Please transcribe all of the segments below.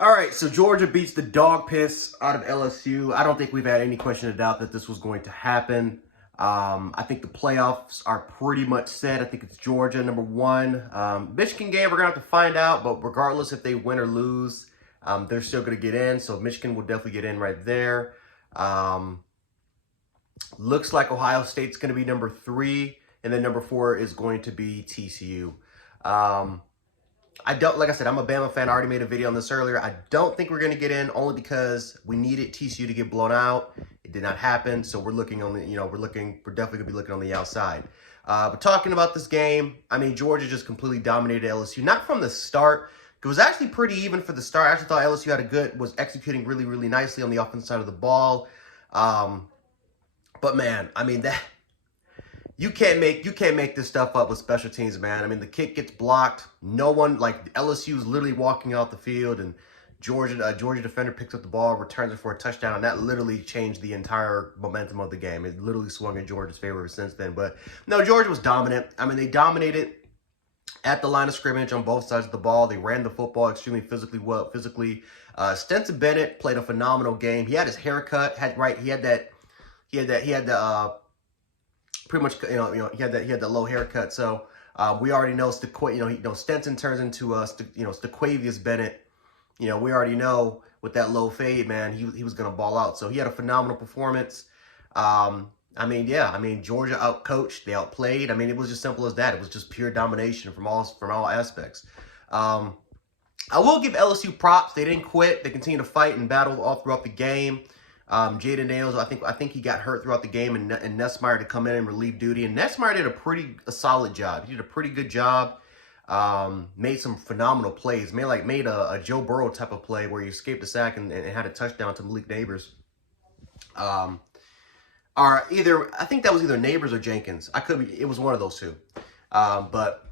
All right, so Georgia beats the dog piss out of LSU. I don't think we've had any question of doubt that this was going to happen. I think the playoffs are pretty much set. I think it's Georgia, number one. Michigan game, we're going to have to find out, but regardless if they win or lose, they're still going to get in. So Michigan will definitely get in right there. Looks like Ohio State's going to be number three, and then number four is going to be TCU. Like I said, I'm a Bama fan. I already made a video on this earlier. I don't think we're going to get in only because we needed TCU to get blown out. It did not happen. So we're looking on the, we're definitely going to be looking on the outside. But talking about this game, I mean, Georgia just completely dominated LSU. Not from the start. It was actually pretty even for the start. I actually thought LSU was executing really, really nicely on the offensive side of the ball. But man, I mean, You can't make this stuff up with special teams, man. I mean, the kick gets blocked. No one, like LSU is literally walking out the field, and Georgia defender picks up the ball, returns it for a touchdown, and that literally changed the entire momentum of the game. It literally swung in Georgia's favor since then. But no, Georgia was dominant. I mean, they dominated at the line of scrimmage on both sides of the ball. They ran the football extremely well. Stetson Bennett played a phenomenal game. He had his haircut. He had the pretty much, he had that low haircut. So we already know Stetson turns into Stequavius Bennett. We already know with that low fade, man, he was gonna ball out. So he had a phenomenal performance. I mean, Georgia outcoached, they outplayed. I mean, it was just simple as that. It was just pure domination from all aspects. I will give LSU props. They didn't quit. They continued to fight and battle all throughout the game. Jaden Daniels, I think he got hurt throughout the game, and Nessmeyer to come in and relieve duty. And Nessmeyer did a solid job. He did a pretty good job. Made some phenomenal plays. Made a Joe Burrow type of play where he escaped a sack and had a touchdown to Malik Neighbors. I think that was either Neighbors or Jenkins. It was one of those two. But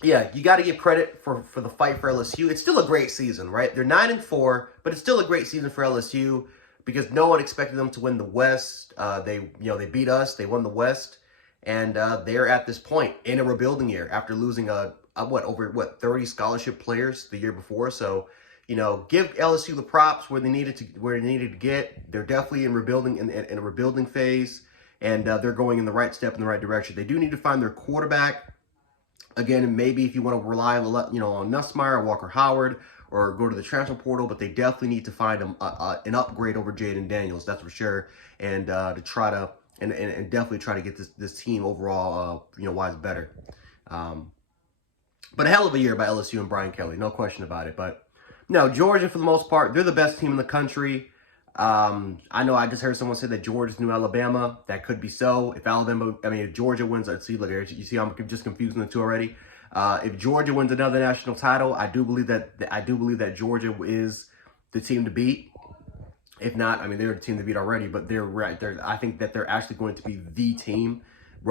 yeah, you got to give credit for the fight for LSU. It's still a great season, right? They're 9-4, but it's still a great season for LSU. Because no one expected them to win the West. They beat us. They won the West, and they're at this point in a rebuilding year after losing over 30 scholarship players the year before. So, give LSU the props where they needed to get. They're definitely in a rebuilding phase, and they're going in the right step in the right direction. They do need to find their quarterback. Again, maybe if you want to rely on Nussmeier or Walker Howard, or go to the transfer portal, but they definitely need to find an upgrade over Jaden Daniels, that's for sure, and to try to and definitely try to get this team overall wise better. But a hell of a year by LSU and Brian Kelly, no question about it. But no, Georgia for the most part, they're the best team in the country. I know I just heard someone say that Georgia's new Alabama. That could be so. If Georgia wins, let's see, look, you see how I'm just confusing the two already. If Georgia wins another national title, I do believe that Georgia is the team to beat. If not, I mean, they're the team to beat already, but I think that they're actually going to be the team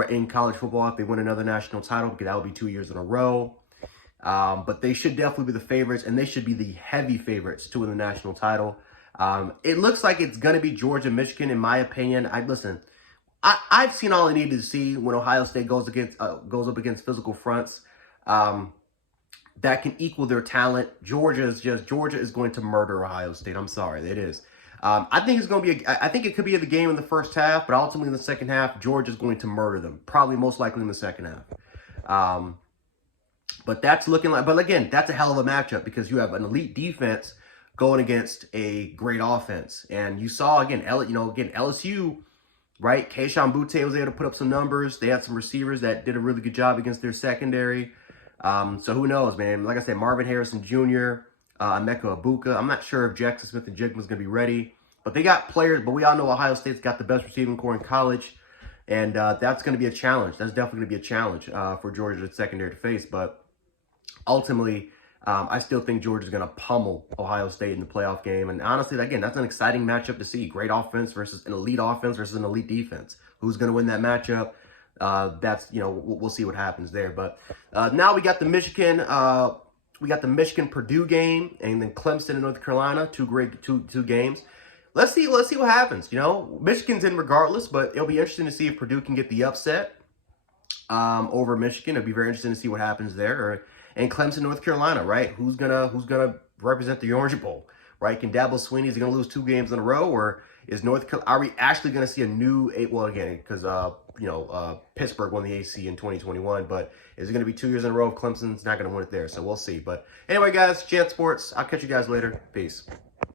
in college football if they win another national title, because that would be 2 years in a row. But they should definitely be the favorites, and they should be the heavy favorites to win the national title. It looks like it's going to be Georgia, Michigan, in my opinion. I've seen all I needed to see when Ohio State goes up against physical fronts that can equal their talent. Georgia is going to murder Ohio State. I'm sorry, it is. I think it could be the game in the first half, but ultimately in the second half, Georgia's going to murder them. Probably most likely in the second half. But that's looking like. But again, that's a hell of a matchup because you have an elite defense going against a great offense, and you saw again LSU. Right, Keishawn Butte was able to put up some numbers. They had some receivers that did a really good job against their secondary. So who knows, man? Like I said, Marvin Harrison Jr., Emeka Ibuka. I'm not sure if Jackson Smith and Jigma is going to be ready. But they got players. But we all know Ohio State's got the best receiving core in college. And that's going to be a challenge. That's definitely going to be a challenge for Georgia's secondary to face. But ultimately, I still think Georgia's going to pummel Ohio State in the playoff game. And honestly, again, that's an exciting matchup to see. Great offense versus an elite defense. Who's going to win that matchup? We'll see what happens there. But now we got the Michigan Purdue game, and then Clemson and North Carolina, two games. Let's see what happens. Michigan's in regardless, but it'll be interesting to see if Purdue can get the upset over Michigan. It'll be very interesting to see what happens there. And Clemson, North Carolina, right? Who's gonna represent the Orange Bowl, right? Can Dabo Swinney, is he going to lose 2 games in a row, or is are we actually going to see a new well, again, because Pittsburgh won the AC in 2021, but is it going to be 2 years in a row if Clemson's not going to win it there? So we'll see. But anyway, guys, Chance Sports. I'll catch you guys later. Peace.